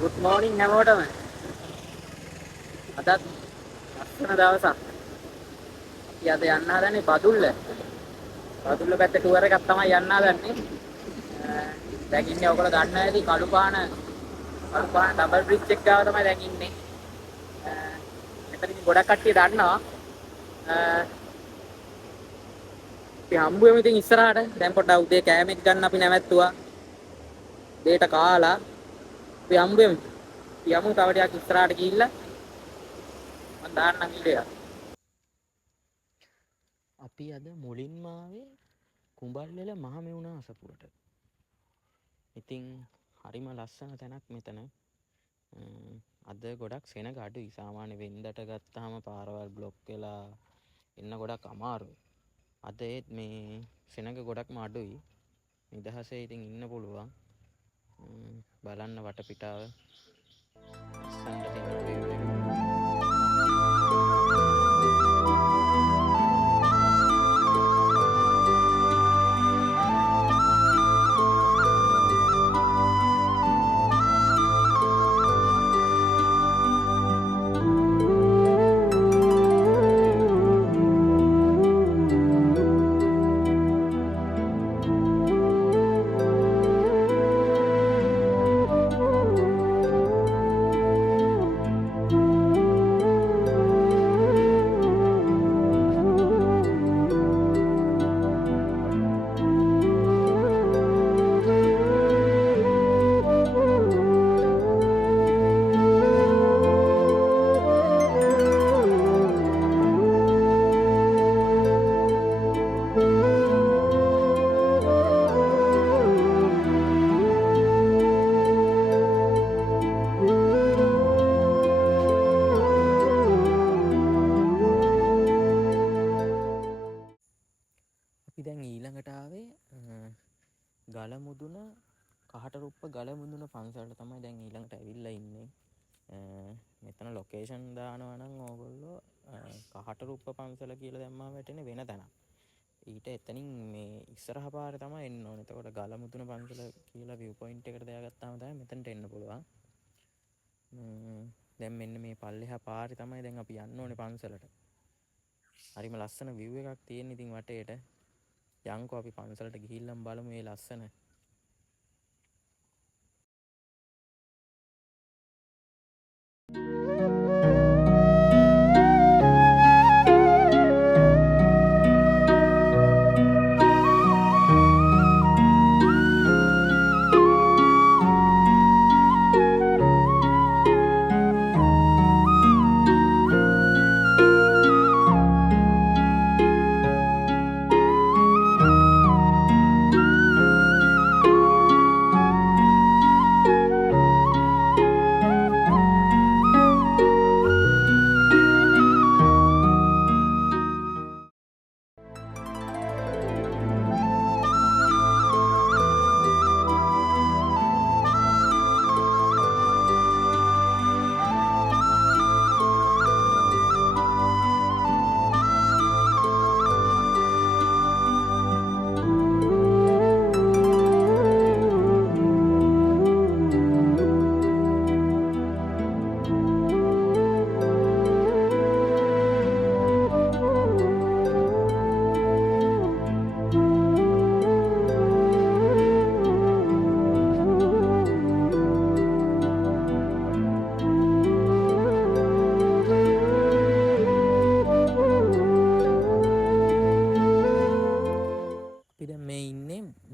Good morning හැමෝටම. අදත් ලස්සන දවසක්. අපි අද යන්න හදන්නේ බදුල්ල. බදුල්ල පැත්තේ ටුවර් එකක් තමයි යන්න හදන්නේ. දැන් ඉන්නේ ඔයගොල්ලෝ දන්නා ඇති කළුපාන ඩබල් බ්‍රිජ් එක ගාව තමයි දැන් ඉන්නේ. මෙතන ඉතින් ගොඩක් කට්ටිය දන්නවා. අපි හම්බ වෙමු ඉතින් ඉස්සරහට. දැන් පොඩ්ඩක් උදේ කෑමක් ගන්න අපි නැවැත්තුවා. දෙයට කාලා අපි හම්බ වෙමු. යමු තව ටිකක් ඉස්සරහට ගිහිල්ලා මම දාන්නම් වීඩියෝ එක. අපි අද මුලින්ම ආවේ කුඹල්වල මහමෙවුන අසපුවට. ඉතින් හරිම ලස්සන තැනක් මෙතන. අද ගොඩක් සෙනග අඩුයි. සාමාන්‍ය වෙන්දට ගත්තාම පාරවල් බ්ලොක් වෙලා එන්න ගොඩක් අමාරුයි. අද ඒත් මේ සෙනග ගොඩක්ම අඩුයි. නිදහසේ ඉතින් ඉන්න පුළුවන්. බලන්න වටපිටාව ලස්සනට තියෙන view එක. අපි දැන් ඊළඟට ආවේ ගලමුදුන කහටරුප්ප ගලමුදුන පන්සලට තමයි දැන් ඊළඟට ඇවිල්ලා ඉන්නේ. මෙතන ලොකේෂන් දානවා නම් ඕගොල්ලෝ කහටරුප්ප පන්සල කියලා දැම්මම වැටෙන්නේ වෙන තැනක්. ඊට එතනින් මේ ඉස්සරහ පාරේ තමයි එන්න ඕනේ. එතකොට ගලමුදුන පන්සල කියලා view point එකට දාගත්තාම තමයි මෙතනට එන්න පුළුවන්. දැන් මෙන්න මේ පල්ලෙහා පාරේ තමයි දැන් අපි යන්න ඕනේ පන්සලට. හරිම ලස්සන view එකක් තියෙන ඉතින් වටේට. යංකෝ අපි පන්සලට ගිහිල්ලම බලමු මේ ලස්සන.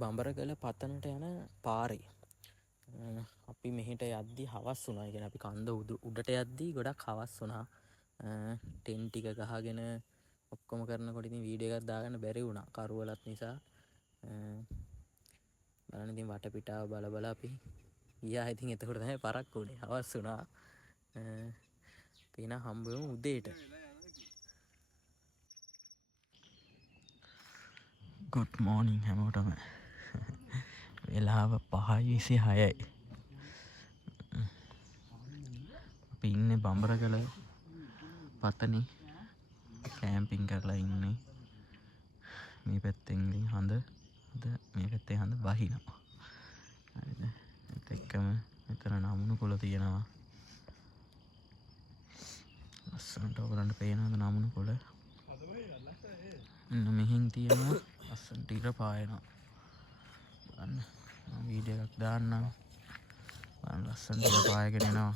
බඹරගල පතනට යන පාරේ. අපි මෙහෙට යද්දි හවස් වුණා. කියන්නේ අපි කන්ද උඩට යද්දි ගොඩක් හවස් වුණා. ටෙන් ටික ගහගෙන ඔක්කොම කරනකොට ඉතින් වීඩියෝ එකක් දාගන්න බැරි වුණා කරුවලත් නිසා. බලන්න ඉතින් වටපිටාව බල බල අපි ගියා. ඉතින් එතකොට තමයි පරක්කු වුණේ. හවස් වුණා. අපි හම්බ වෙමු උදේට. good morning හැමෝටම. වෙලාව 5:26යි. අපි ඉන්නේ බඹරගල පතනේ කැම්පින් කරලා ඉන්නේ. මේ පැත්තෙන් ඉතින් හඳ මේ පැත්තේ හඳ බහිනවා. හරිද? ඒත් එක්කම මෙතන නමුණු කොළ තියෙනවා. ලස්සනට ඔයගලන්ට පේනවද නමුණු කොළ? මෙහෙන් තියෙනවා ලස්සනට ඉර පායනවා. බලන්න මම වීඩියෝ එකක් දාන්නම්. බලන්න ලස්සනට ඉර පායගෙන එනවා.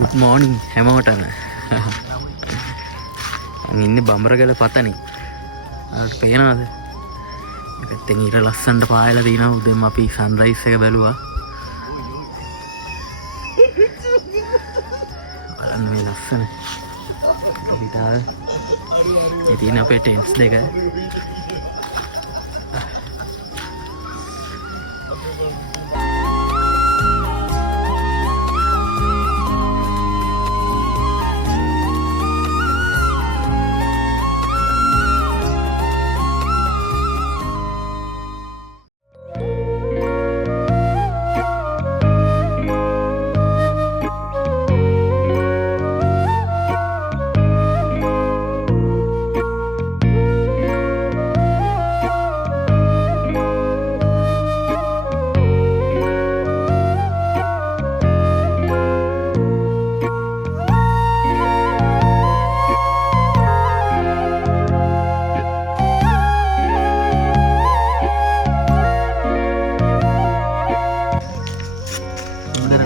Good morning හැමෝටම. මම ඉන්නේ බඹරගල පතනේ. ආට පේනවද? පැත්තෙන් ඊට ලස්සනට පායලා තිනවා. උදේම අපි සන්රයිස් එක බැලුවා. බලන්න මේ ලස්සන. අපිට ඒ තියෙන අපේ ටෙන්ට්ස් දෙක.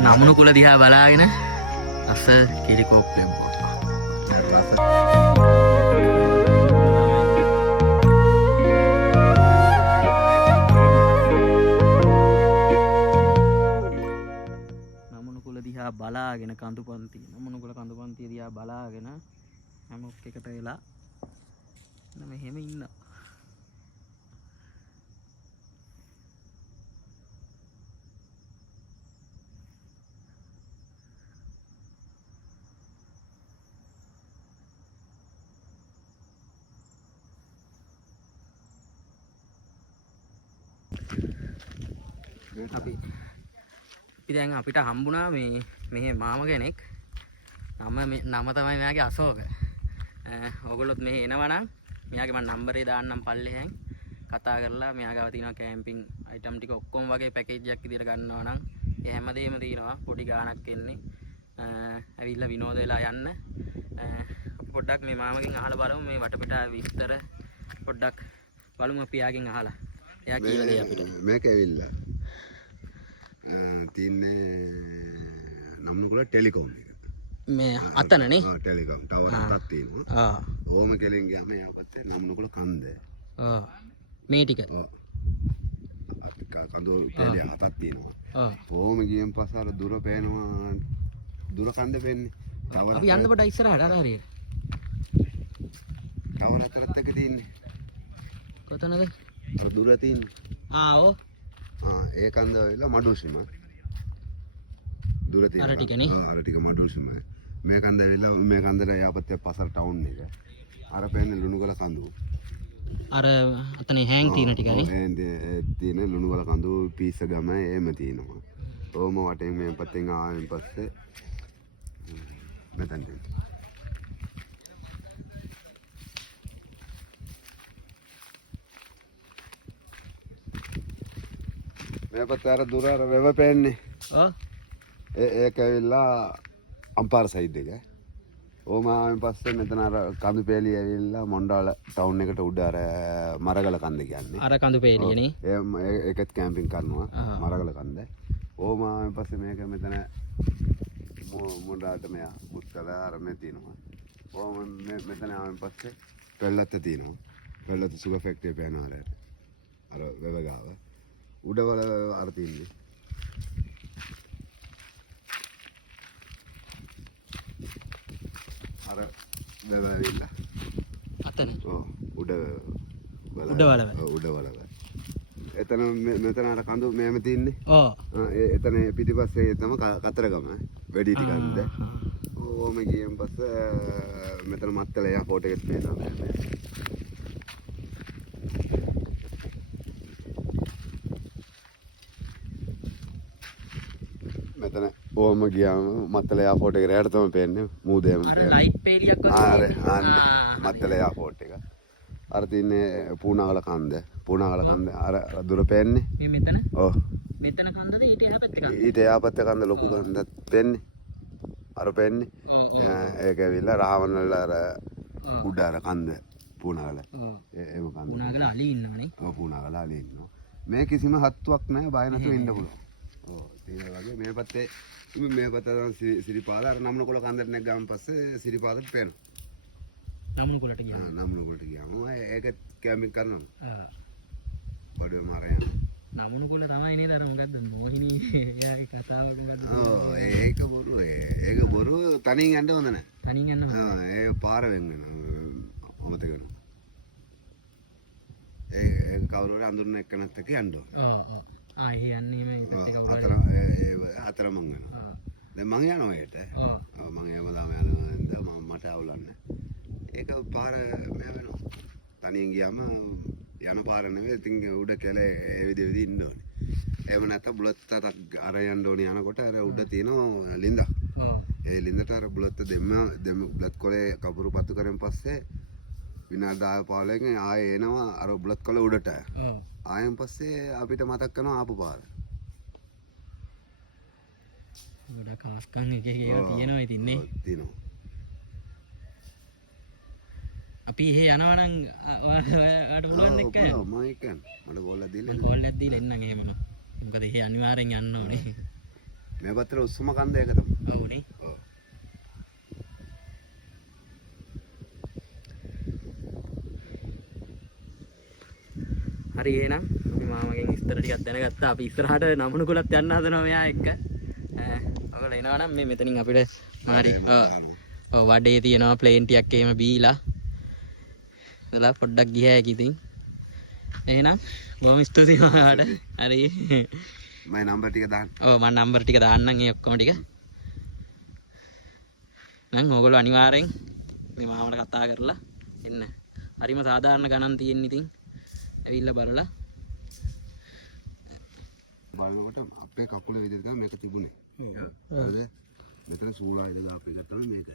නමුණු කුල දිහා බලාගෙන අස කිරිකෝප්පෙන් නමුණු කුල දිහා බලාගෙන කඳුපන්ති නමුණු කුල කඳුපන්තිය දිහා බලාගෙන හැමොක් එකට වෙලා මෙහෙම ඉන්නවා. අපි දැන් අපිට හම්බුණා මේ මාම කෙනෙක්. නම තමයි මෙයාගේ අශෝක. ඔයගොල්ලොත් මෙහෙ එනවනම් මෙයාගේ මම නම්බරේ දාන්නම් පල්ලෙහෙන් කතා කරලා මෙයා ගාව තියෙනවා කැම්පින් අයිටම් ටික ඔක්කොම වගේ පැකේජ් එකක් විදියට ගන්නවා නම් ඒ හැමදේම තියෙනවා. පොඩි ගාණක් එන්නේ. ඇවිල්ලා විනෝද වෙලා යන්න. පොඩ්ඩක් මේ මාමගෙන් අහලා බලමු මේ වටපිටාව විස්තර පොඩ්ඩක් බලමු අපි යාගෙන් අහලා. එයා කියලා දෙයි අපිට. මේක ඇවිල්ලා තියන්නේ නමුණු කුල ටෙලිකොම් එක. මේ අතනනේ. ටෙලිකොම් ටවර් එකක් තියෙනවා. ඕම කෙලින් ගියාම යාපත්තේ නමුණු කුල කන්ද. මේ ටික. කඳු තැලිය හතක් තියෙනවා. ඕම ගියන් පස්සේ අර දුර පේනවා. දුර කන්ද පෙන්නේ. අපි යන්න පොඩ ඉස්සරහට අර හරියට. ටවර් අතරත් එක තියෙන්නේ. කොතනද? දුර තියෙන්නේ. ඕ. ඒ කන්ද වෙලා මඩුසිම. දුර තියෙනවා. අර ටිකනේ. අර ටික මඩුසිම. මේ කන්ද වෙලා මේ කන්දට යාපත්තේ පසර ටවුන් එක. අර පේන්නේ ලුණුගල කඳු. අර අතනේ හෑන් තියෙන ටිකනේ. තියෙන ලුණුගල කඳු පීස ගම එහෙම තියෙනවා. ඕම වටෙන් මේ පැත්තෙන් ආවෙන් පස්සේ මෙතන තියෙනවා. මේ පැත්තේ අර දුර අර වෙව පේන්නේ. ඒක ඇවිල්ලා අම්පාර සයිඩ් එක. ඕම ආවෙන් පස්සේ මෙතන අර කඳු පෙළිය ඇවිල්ලා මොණ්ඩාල ටවුන් එකට උඩ අර මරගල කන්ද කියන්නේ. අර කඳු පෙළියනේ. ඒකත් කැම්පින් කරනවා මරගල කන්ද. ඕම ආවෙන් පස්සේ මේක මෙතන මොඩාට මෙයා පුත්තල අරමේ තියෙනවා. ඕම මෙතන ආවෙන් පස්සේ පෙල්ලත්ත තියෙනවා. පෙල්ලත්ත සුගර් ෆැක්ටරි පේනවා අර වෙව ගාව. උඩවල අර තියෙන්නේ. අර වෙව ඇවිල්ලා අතන උඩ වලව. එතන මෙතන අර කඳු මෙහෙම තින්නේ. එතන පිටිපස්සේ තමයි කතරගම වැඩි ටිකක්ද. ඕම ගියන් පස්සේ මෙතන මත්තල එයාපෝට් එකෙත් පේනවා. මෙතන ඕම ගියාම මත්තල එයාපෝට් එක රැයට තමයි පේන්නේ. මූදේම පේන්නේ. ලයිට් පේලියක් මත්තල එයාපෝට් එක. අර තින්නේ පූනාගල කන්ද. පූනාගල කන්ද අර දුර පේන්නේ. මේ මෙතන. ඔව්. මෙතන කන්දද ඊට එහා පැත්තේ කන්ද? ඊට එහා පැත්තේ කන්ද ලොකු කන්දක් පේන්නේ. අර පේන්නේ. ඒක ඇවිල්ලා රාවණවල අර උඩ අර කන්ද පූනාගල. ඒව කන්ද. පූනාගල අලි ඉන්නවනේ. ඔව් පූනාගල අලි ඉන්නවා. මේ කිසිම හත්තුවක් නැහැ බය නැතුව ඉන්න පුළුවන්. ඔව් ඒ වගේ මේ පැත්තේ සිරිපාද අර නම්නකොළ කන්දට නැග ගමන් පස්සේ සිරිපාදට පේනවා. නම්නකොළට ගියා. නම්නකොළට ගියාම ඒක කැම්පින් කරනවා. බඩුවේ මාරයන්. නම්නකොළ තමයි නේද අර මොකද්ද මොහිනී එයාගේ කතාවක් මොකද්ද? ඔව් ඒක බොරු ඒක බොරු තනින් යන්න හොඳ නැහැ. තනින් යන්න හොඳ. ඒ පාර වෙන් වෙනවා. අමතක වෙනවා. ඒ කවුරුහරි අඳුරන එක්කනත් එක්ක යන්න ඕන. එහෙ යන්නේ මම ඉතින් අතර මං වෙනවා. දැන් මං යනවා ඒට. මං යමදාම යනවා මට අවුලන්නේ. ඒක පාර මේ වෙනවා. තනියෙන් ගියාම යන පාර නෙවෙයි ඉතින් උඩ කැලේ ඒ විදිහට ඉන්න ඕනේ. එහෙම නැත්නම් බුලත් අතක් අර යන්න ඕනේ යනකොට අර උඩ තියෙනවා ලින්ද. ඒ ලින්දට අර බුලත් දෙම බුලත් කොලේ කපුරු පත්තු කරන් පස්සේ විනාඩි 10-15කින් ආයේ එනවා අර බුලත් කොල උඩට. ආයෙත් පස්සේ අපිට මතක් කරනවා ආපු පාර. ගොඩක් කාස්කම් එකේ ඒවා තියෙනවා ඉතින් නේ. තියෙනවා. අපි එහෙ යනවා නම් ඔයාලට පුළුවන් එක්ක යන්න. මම එක්ක යන්න. මට ගෝල්ලක් දීලා. ගෝල්ලක් දීලා එන්නම් එහෙම. මොකද එහෙ අනිවාර්යෙන් යන්න ඕනේ. මේ පැත්තට උස්සම කන්ද එක තමයි. ඔව් නේ. ඔව්. හරි එහෙනම් අපි මාමගෙන් විස්තර ටිකක් දැනගත්තා. අපි ඉස්සරහට නමනුකුලත් යන්න හදනවා මෙයා එක්ක. ඔයගොල්ලෝ එනවා නම් මේ මෙතනින් අපිට හරි වඩේ තියෙනවා ප්ලේන් ටිකක් එහෙම බීලා. එතලා පොඩ්ඩක් ගියා එක ඉතින්. එහෙනම් බොහොම ස්තුතියි ඔයාලට. හරි. මම නම්බර් ටික දාන්න. ඔව් මම නම්බර් ටික දාන්නම් ඒ ඔක්කොම ටික. නම් ඕගොල්ලෝ අනිවාර්යෙන් මේ මාමට කතා කරලා එන්න. හරිම සාධාරණ ගණන් තියෙන ඉතින්. ඇවිල්ලා බලලා බලනකොට අපේ කකුල විදිහට තමයි මේක තිබුණේ. හරිද? මෙතන සූලායිද දාපු එක තමයි මේක.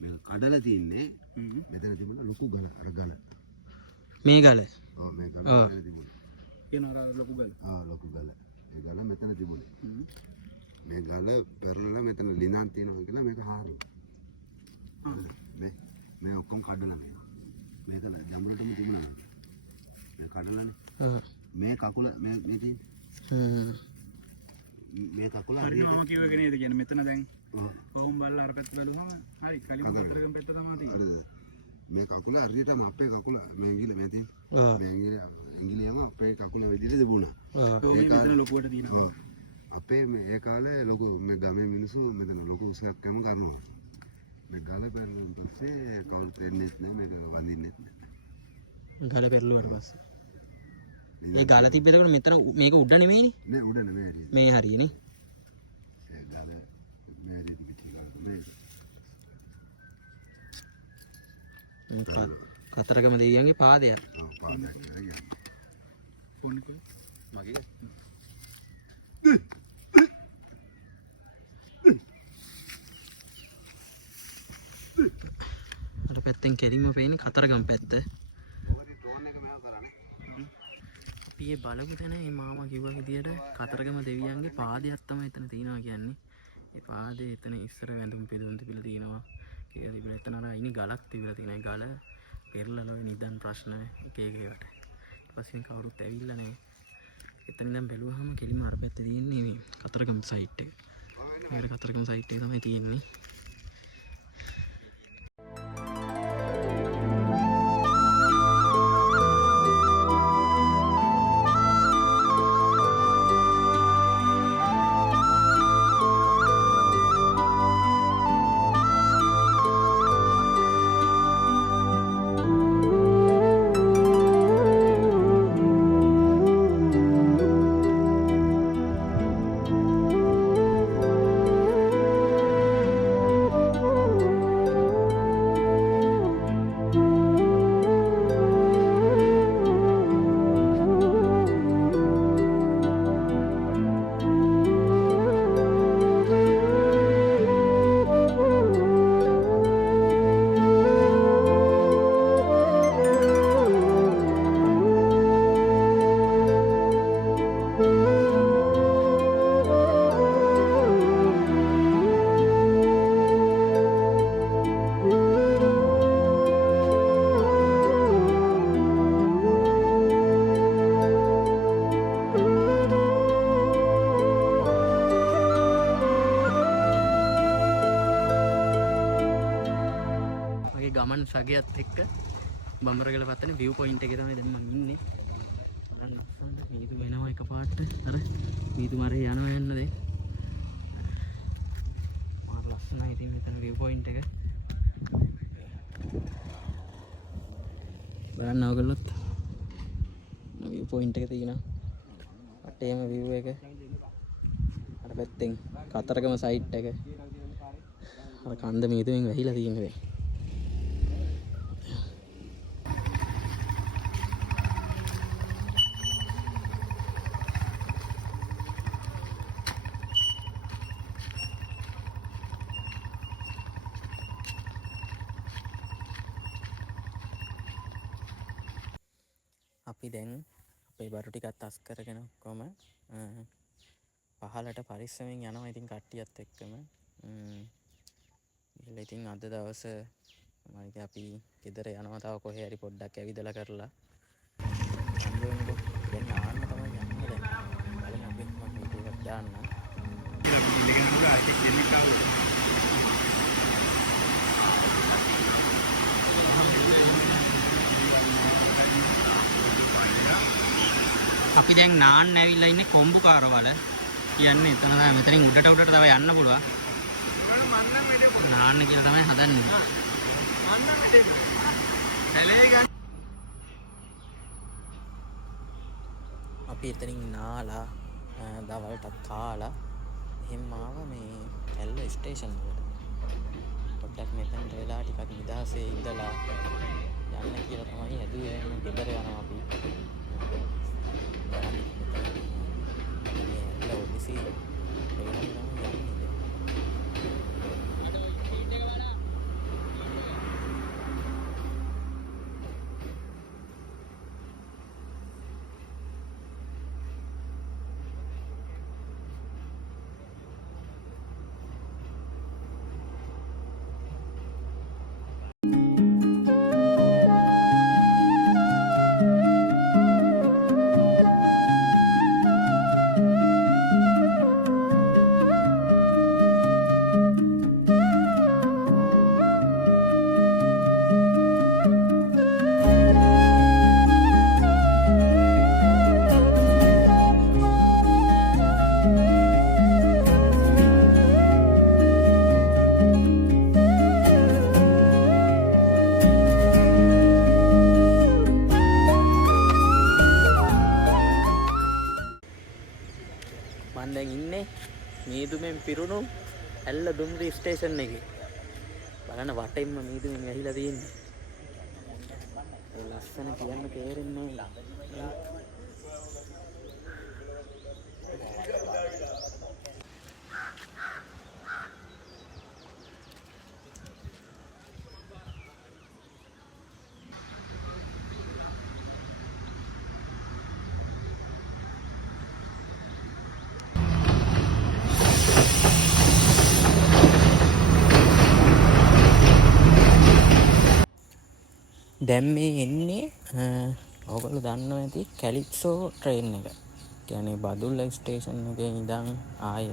මේක කඩලා තින්නේ මෙතන තිබුණ ලොකු ගල අර ගල. මේ ගල. ඔව් මේ ගල මෙතන තිබුණේ. කියනවා ලොකු ගල. ලොකු ගල. ඒ ගල මෙතන තිබුණේ. මේ ගල පෙරලලා මෙතන ලිනන් තියෙනවා කියලා මේක හාරුවා. මේ ඔක්කොම කඩලා මේක ජම්බුලටම තිබුණා. මේ කඩලානේ. මේ කකුල මේ තියෙන්නේ. මේ කකුල හරියම කිව්වක නේද කියන්නේ මෙතන දැන් පවුම් බල්ලා අර පැත්ත බැලුවම හරි කලින් පොතරගම පැත්ත තමයි තියෙන්නේ. හරිද? මේ කකුල හරියටම අපේ කකුල මේ ඇඟිල්ල මේ තියෙන්නේ. මේ ඇඟිල්ලම අපේ කකුල විදිහට තිබුණා. මේ මෙතන ලොකුවට තියෙනවා. ඔව්. අපේ මේ කාලේ ලොකු මේ ගමේ මිනිස්සු මෙතන ලොකු උසක් කම කරනවා. මේ ගල පෙරලුම් පස්සේ කවුරුත් එන්නේ නැහැ මේක වඳින්නෙත් නැහැ. ගල පෙරළුවට පස්සේ. ඒ ගල තිබ්බේතකොට මෙතන මේක උඩ නෙමෙයිනේ. නේ උඩ නෙමෙයි හරියට. මේ හරියනේ. ඒ ගල මේ හරියට පිටිගල මේ කතරගම දෙවියන්ගේ පාදයක්. ඔව් පාදයක් කියලා කියන්නේ. ෆෝන් එක මගේ අර පැත්තෙන් කෙලින්ම පේන්නේ කතරගම පැත්ත. අපි ඒ බලපු තැන මේ මාමා කිව්වා විදියට කතරගම දෙවියන්ගේ පාදයක් තමයි එතන තියෙනවා කියන්නේ. ඒ පාදේ එතන ඉස්සර වැඳුම් පිදුම් තිබිලා තියෙනවා. ඒක තිබිලා එතන අර අයිනි ගලක් තිබිලා තියෙනවා. ගල පෙරලලා ඔය නිදන් ප්‍රශ්න එක එක ඒවට. ඊට පස්සේ කවුරුත් ඇවිල්ලා නැහැ. එතන ඉඳන් බැලුවාම කෙලින්ම අර පැත්තේ තියෙන්නේ මේ කතරගම සයිට් එක. මේකට කතරගම සයිට් එක තමයි තියෙන්නේ. ගමන් සගයත් එක්ක බම්බරගල පත්තන view point එකේ තමයි දැන් මම ඉන්නේ. බලන්න අස්සන්න මීදු වෙනවා එකපාරට. අර මීදු මරේ යනවා යන්න දැන්. මාර ලස්සනයි ඉතින් මෙතන view point එක. බලන්න ඔයගොල්ලොත් view point එක තියෙනවා. අටේම view එක. අර පැත්තෙන් කතරගම site එක. අර කන්ද මීදුවෙන් වැහිලා තියෙනවා දැන්. අපි දැන් අපේ බරු ටිකත් අස් කරගෙන ඔක්කොම පහලට පරිස්සමෙන් යනවා ඉතින් කට්ටියත් එක්කම. ඉතින් අද දවස මම අපි ගෙදර යනවා තව කොහේ හරි පොඩ්ඩක් ඇවිදලා කරලා. අම්බෙන්කො දැන් ආන්න තමයි යන්නේ දැන්. බලන්න අපි මම වීඩියෝ එකක් දාන්න. අපි දැන් නාන්න ඇවිල්ලා ඉන්නේ කොම්බුකාරවල. කියන්නේ එතන තමයි මෙතනින් උඩට තව යන්න පුළුවන්. නාන්න කියලා තමයි හදන්නේ. අපි එතනින් නාලා දවල්ටත් කාලා එහෙම ආව මේ ඇල්ල ස්ටේෂන් එකට. පොඩ්ඩක් මෙතනට වෙලා ටිකක් නිදාසේ ඉඳලා යන්න කියලා තමයි හැදුවේ. එහෙනම් ගෙදර යනවා අපි. මම දැන් ඉන්නේ මීදුමෙන් පිරුණු ඇල්ල දුම්රිය ස්ටේෂන් එකේ. බලන්න වටෙන්ම මීදුමෙන් ඇහිලා තියෙන්නේ. ඒ ලස්සන කියන්න තේරෙන්නේ නැහැ. දැන් මේ එන්නේ ඔයගොල්ලෝ දන්නවා ඇති කැලිප්සෝ ට්‍රේන් එක. කියන්නේ බදුල්ල ස්ටේෂන් එකේ ඉඳන් ආය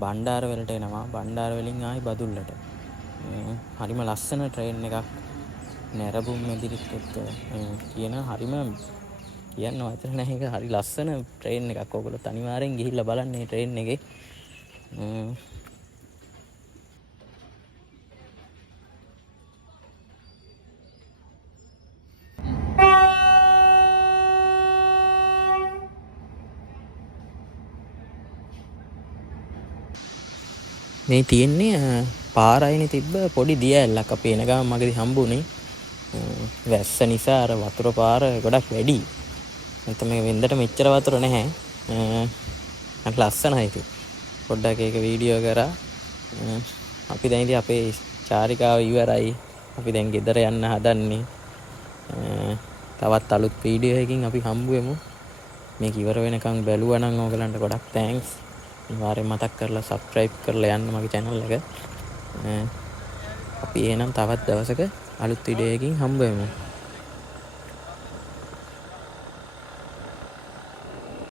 බණ්ඩාර වලට එනවා. බණ්ඩාර වලින් ආයි බදුල්ලට. හරිම ලස්සන ට්‍රේන් එකක්. නැරඹුම් මැදිරිත් එක්ක කියන හරිම කියන්න වචන නැහැ. ඒක හරි ලස්සන ට්‍රේන් එකක්. ඔයගොල්ලෝ අනිවාර්යෙන් ගිහිල්ලා බලන්න මේ ට්‍රේන් එකේ. මේ තියෙන්නේ පාරයිනේ තිබ්බ පොඩි දිය ඇල්ලක්. අපි එන ගමන් මගදී හම්බුනේ. වැස්ස නිසා අර වතුර පාර ගොඩක් වැඩි. නැත්නම් මේ වෙන්දට මෙච්චර වතුර නැහැ. අර ලස්සනයි ඉතින්. පොඩ්ඩක් ඒක වීඩියෝ කරා. අපි දැන් ඉතින් අපේ චාරිකාව ඉවරයි. අපි දැන් ගෙදර යන්න හදන්නේ. තවත් අලුත් වීඩියෝ එකකින් අපි හම්බ වෙමු. මේක ඉවර වෙනකන් බැලුවා නම් ඕගලන්ට ගොඩක් තෑන්ක්ස්. අනිවාර්යෙන් මතක් කරලා subscribe කරලා යන්න මගේ channel එක. අපි එහෙනම් තවත් දවසක අලුත් වීඩියෝ එකකින් හම්බ වෙමු.